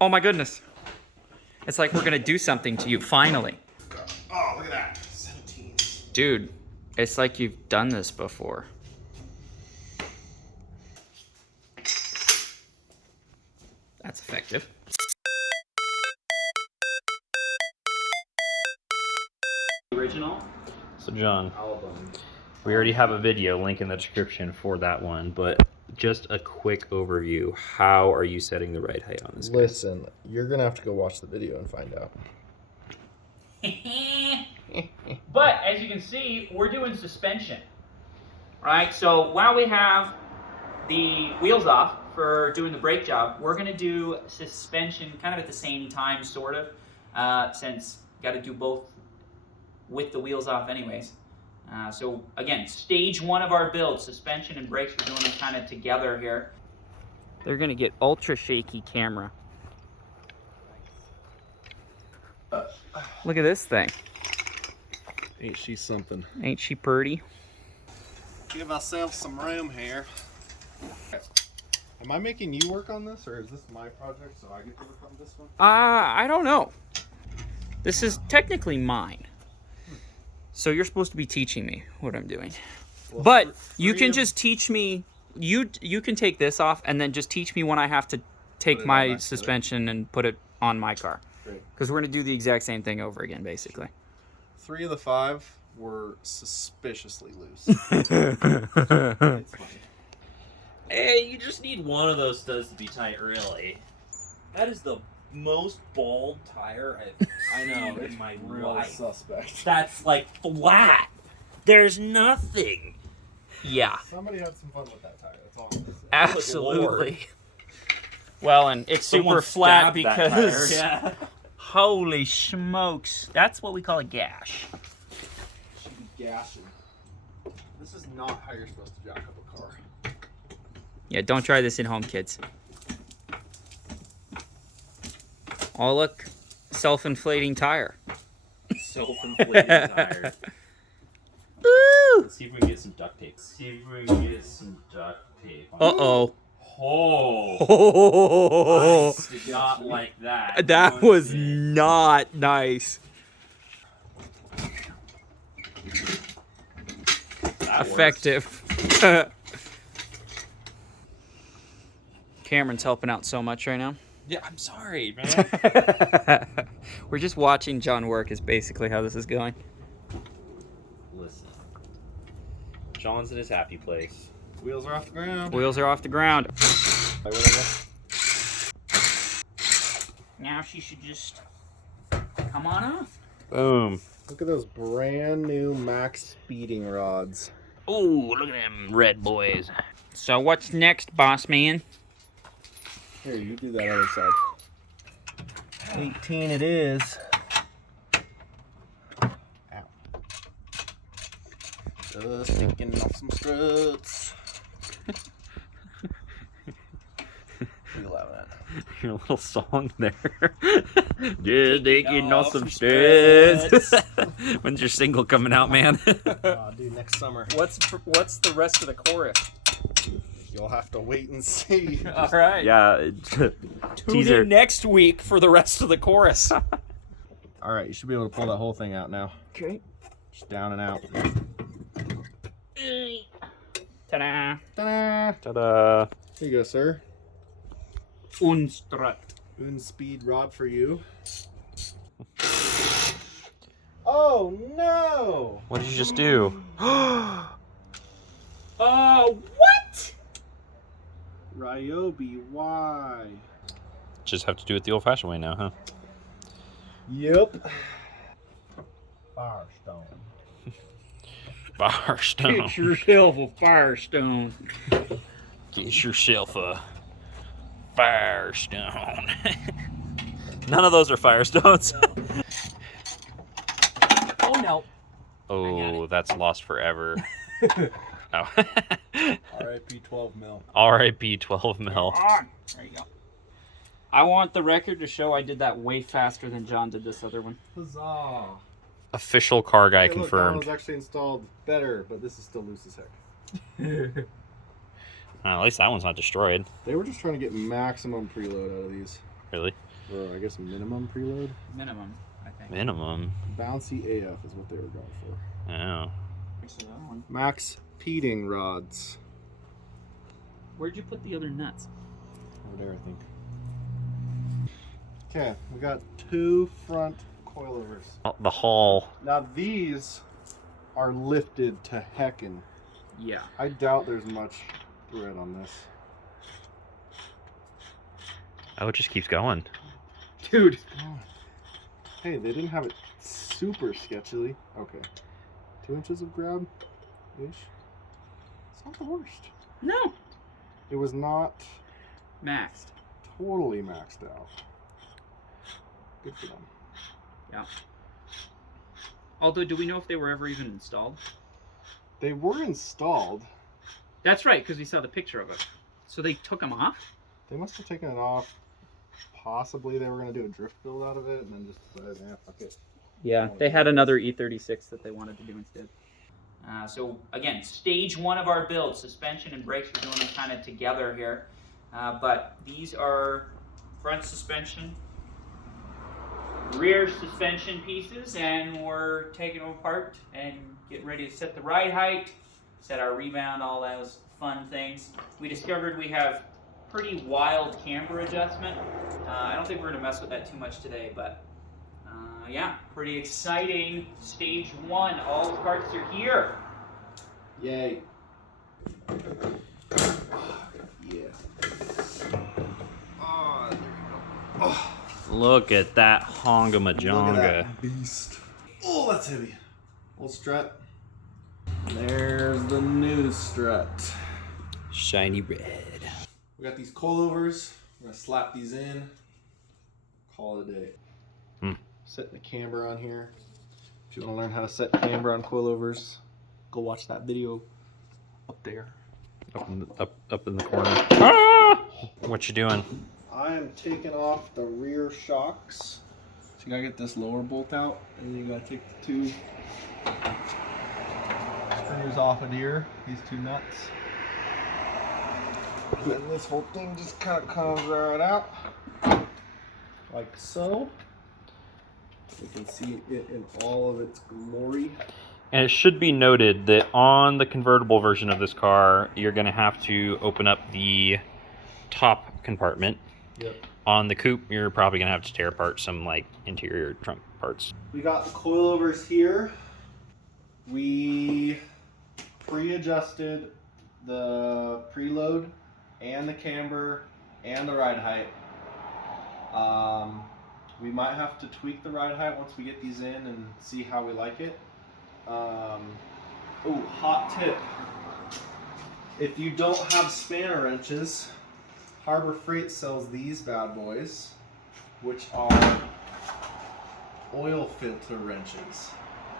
Oh my goodness. It's like we're gonna do something to you, finally. Oh, look at that. 17. Dude, it's like you've done this before. That's effective. Original? So John, we already have a video link in the description for that one, but just a quick overview. How are you setting the ride height on this guy? Listen, you're gonna have to go watch the video and find out. But as you can see, we're doing suspension, right? So while we have the wheels off for doing the brake job, we're gonna do suspension kind of at the same time, sort of, since got to do both with the wheels off anyways. So again, stage one of our build, suspension and brakes, we're doing them kind of together here. They're gonna get ultra shaky camera. Look at this thing. Ain't she something? Ain't she pretty? Give ourselves some room here. Am I making you work on this, or is this my project, so I get to work on this one? I don't know. This is technically mine. So you're supposed to be teaching me what I'm doing. Well, But you can just teach me, you can take this off and then just teach me when I have to take my suspension and put it on my car. Because we're going to do the exact same thing over again, basically. 3 of the 5 were suspiciously loose. It's fine. Hey, you just need one of those studs to be tight, really. That is the most bald tire I know in my life. Suspect. That's like flat. There's nothing. Yeah. Somebody had some fun with that tire. That's all I'm gonna say. Absolutely. Well, and it's super flat because... Yeah. Holy smokes. That's what we call a gash. Should be gashing. This is not how you're supposed to jack up a car. Yeah, don't try this at home, kids. Oh, look. Self-inflating tire. Self-inflating tire. Woo! Let's see if we can get some duct tape. See if we can get some duct tape. Uh-oh. Oh. Oh. I did not like that. That was not nice. That Effective. Cameron's helping out so much right now. Yeah, I'm sorry, man. We're just watching John work is basically how this is going. Listen. John's in his happy place. Wheels are off the ground. Wheels are off the ground. Like whatever. Now she should just come on off. Boom. Look at those brand new Max speeding rods. Ooh, look at them red boys. So what's next, boss man? Here, you do that other side. 18 it is. Ow. Just taking off some struts. We allow that. Your little song there. Just taking off some stress. When's your single coming out, man? Dude, next summer. What's the rest of the chorus? You'll have to wait and see. All right. Yeah. Tune Teaser. in next week for the rest of the chorus. All right, you should be able to pull that whole thing out now. Okay. Just down and out. Ta-da. Ta-da! Ta-da. Here you go, sir. Unstrut. Unspeed rod for you. Oh no! What did you just do? What? Ryobi, why? Just have to do it the old-fashioned way now, huh? Yep. Firestone. Firestone. Get yourself a Firestone. Get yourself a Firestone. None of those are Firestones. Oh no. Oh, that's lost forever. Oh. R.I.P. 12 mil. R.I.P. 12 mil. On. There you go. I want the record to show I did that way faster than John did this other one. Huzzah! Official car guy Hey, look, that one confirmed. was actually installed better, but this is still loose as heck. At least that one's not destroyed. They were just trying to get maximum preload out of these. Really? Or I guess minimum preload. Minimum, I think. Minimum. Bouncy AF is what they were going for. Oh. Max Peating rods. Where'd you put the other nuts? Over there, I think. Okay, we got 2 front coilovers. Oh, the hull. Now these are lifted to heckin'. Yeah. I doubt there's much thread on this. Oh, it just keeps going. Dude. Hey, they didn't have it super sketchily. Okay. 2 inches of grab ish. It's not the worst. No. It was not Maxed. totally maxed out. Good for them. Yeah. Although, do we know if they were ever even installed? They were installed. That's right, because we saw the picture of it. So they took them off? They must have taken it off. Possibly they were going to do a drift build out of it and then just decided, yeah, fuck it. Yeah, they had another E36 that they wanted to do instead. So again, stage 1 of our build, suspension and brakes, we're doing them kind of together here. But these are front suspension, rear suspension pieces, and we're taking them apart and getting ready to set the ride height, set our rebound, all those fun things. We discovered we have pretty wild camber adjustment. I don't think we're going to mess with that too much today, but yeah, pretty exciting. Stage 1, all the parts are here. Yay. Yeah. Oh, there you go. Oh, Look at that honga look at majonga. that beast. Oh, that's heavy. Old strut. There's the new strut. Shiny red. We got these coilovers. We're gonna slap these in. Call it a day. Setting the camber on here. If you want to learn how to set camber on coilovers, go watch that video up there. Up in the corner. Ah! What you doing? I am taking off the rear shocks. So you gotta get this lower bolt out, and then you gotta take the 2 screws off of here. These 2 nuts. And then this whole thing just kind of comes right out, like so. You can see it in all of its glory. And it should be noted that on the convertible version of this car, you're going to have to open up the top compartment. Yep. On the coupe, you're probably going to have to tear apart some like interior trunk parts. We got the coilovers here. We pre-adjusted the preload and the camber and the ride height. We might have to tweak the ride height once we get these in and see how we like it. Oh, hot tip. If you don't have spanner wrenches, Harbor Freight sells these bad boys, which are oil filter wrenches.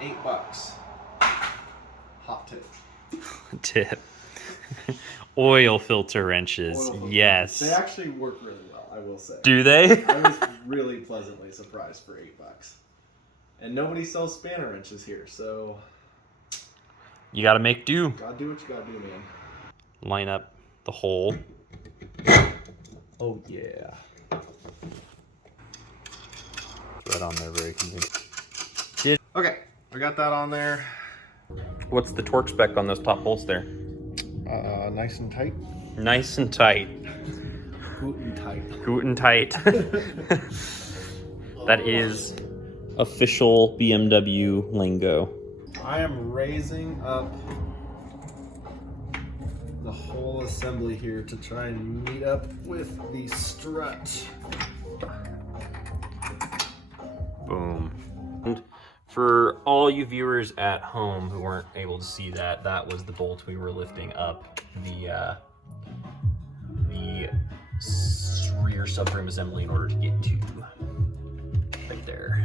$8. Hot tip. Tip. Oil filter wrenches. Oil filter Yes. wrenches. They actually work really well, I will say. Do they? I was really pleasantly surprised for $8. And nobody sells spanner wrenches here, so You got to make do. gotta do what you gotta do, man. Line up the hole. Oh yeah. Right on there, very convenient. Okay, I got that on there. What's the torque spec on those top bolts there? Nice and tight. Nice and tight. Good and tight. Good and tight. That is official BMW lingo. I am raising up the whole assembly here to try and meet up with the strut. Boom. And for all you viewers at home who weren't able to see that, that was the bolt we were lifting up the rear subframe assembly in order to get to. Right there.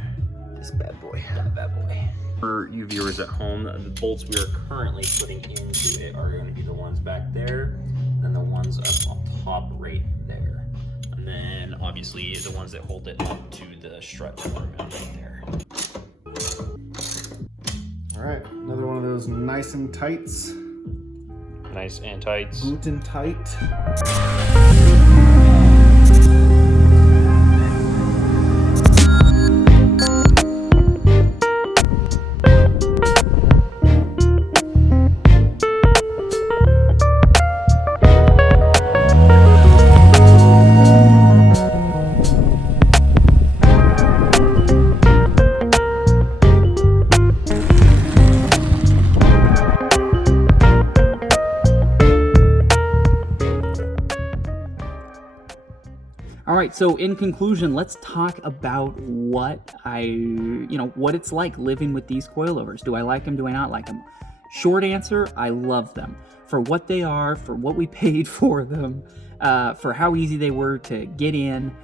This bad boy. That bad boy. For you viewers at home, the bolts we are currently putting into it are going to be the ones back there, and the ones up on top right there. And then obviously the ones that hold it up to the strut that we're mounted right there. All right, another one of those nice and tights. Nice and tights. Boot and tight. All right, so in conclusion, let's talk about what what it's like living with these coilovers. Do I like them? Do I not like them? Short answer, I love them. For what they are, for what we paid for them, for how easy they were to get in,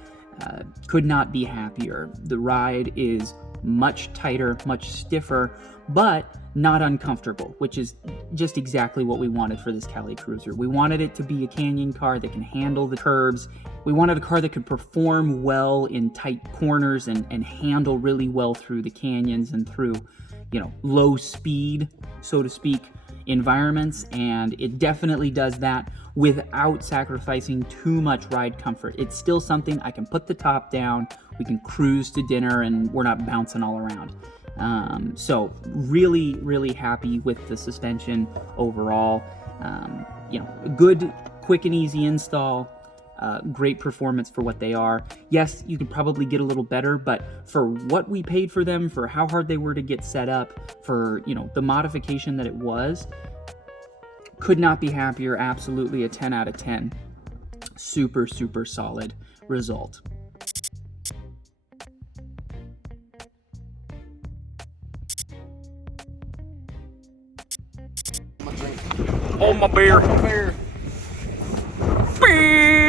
could not be happier. The ride is much tighter, much stiffer, but not uncomfortable, which is just exactly what we wanted for this Cali Cruiser. We wanted it to be a canyon car that can handle the curbs. We wanted a car that could perform well in tight corners and handle really well through the canyons and through, low speed, so to speak, environments. And it definitely does that without sacrificing too much ride comfort. It's still something I can put the top down, we can cruise to dinner, and we're not bouncing all around. So really, really happy with the suspension overall. Good, quick and easy install. Great performance for what they are. Yes, you could probably get a little better, but for what we paid for them, for how hard they were to get set up, for the modification that it was, could not be happier. Absolutely a 10 out of 10. Super, super solid result. Oh, my beer. Bear. Beer.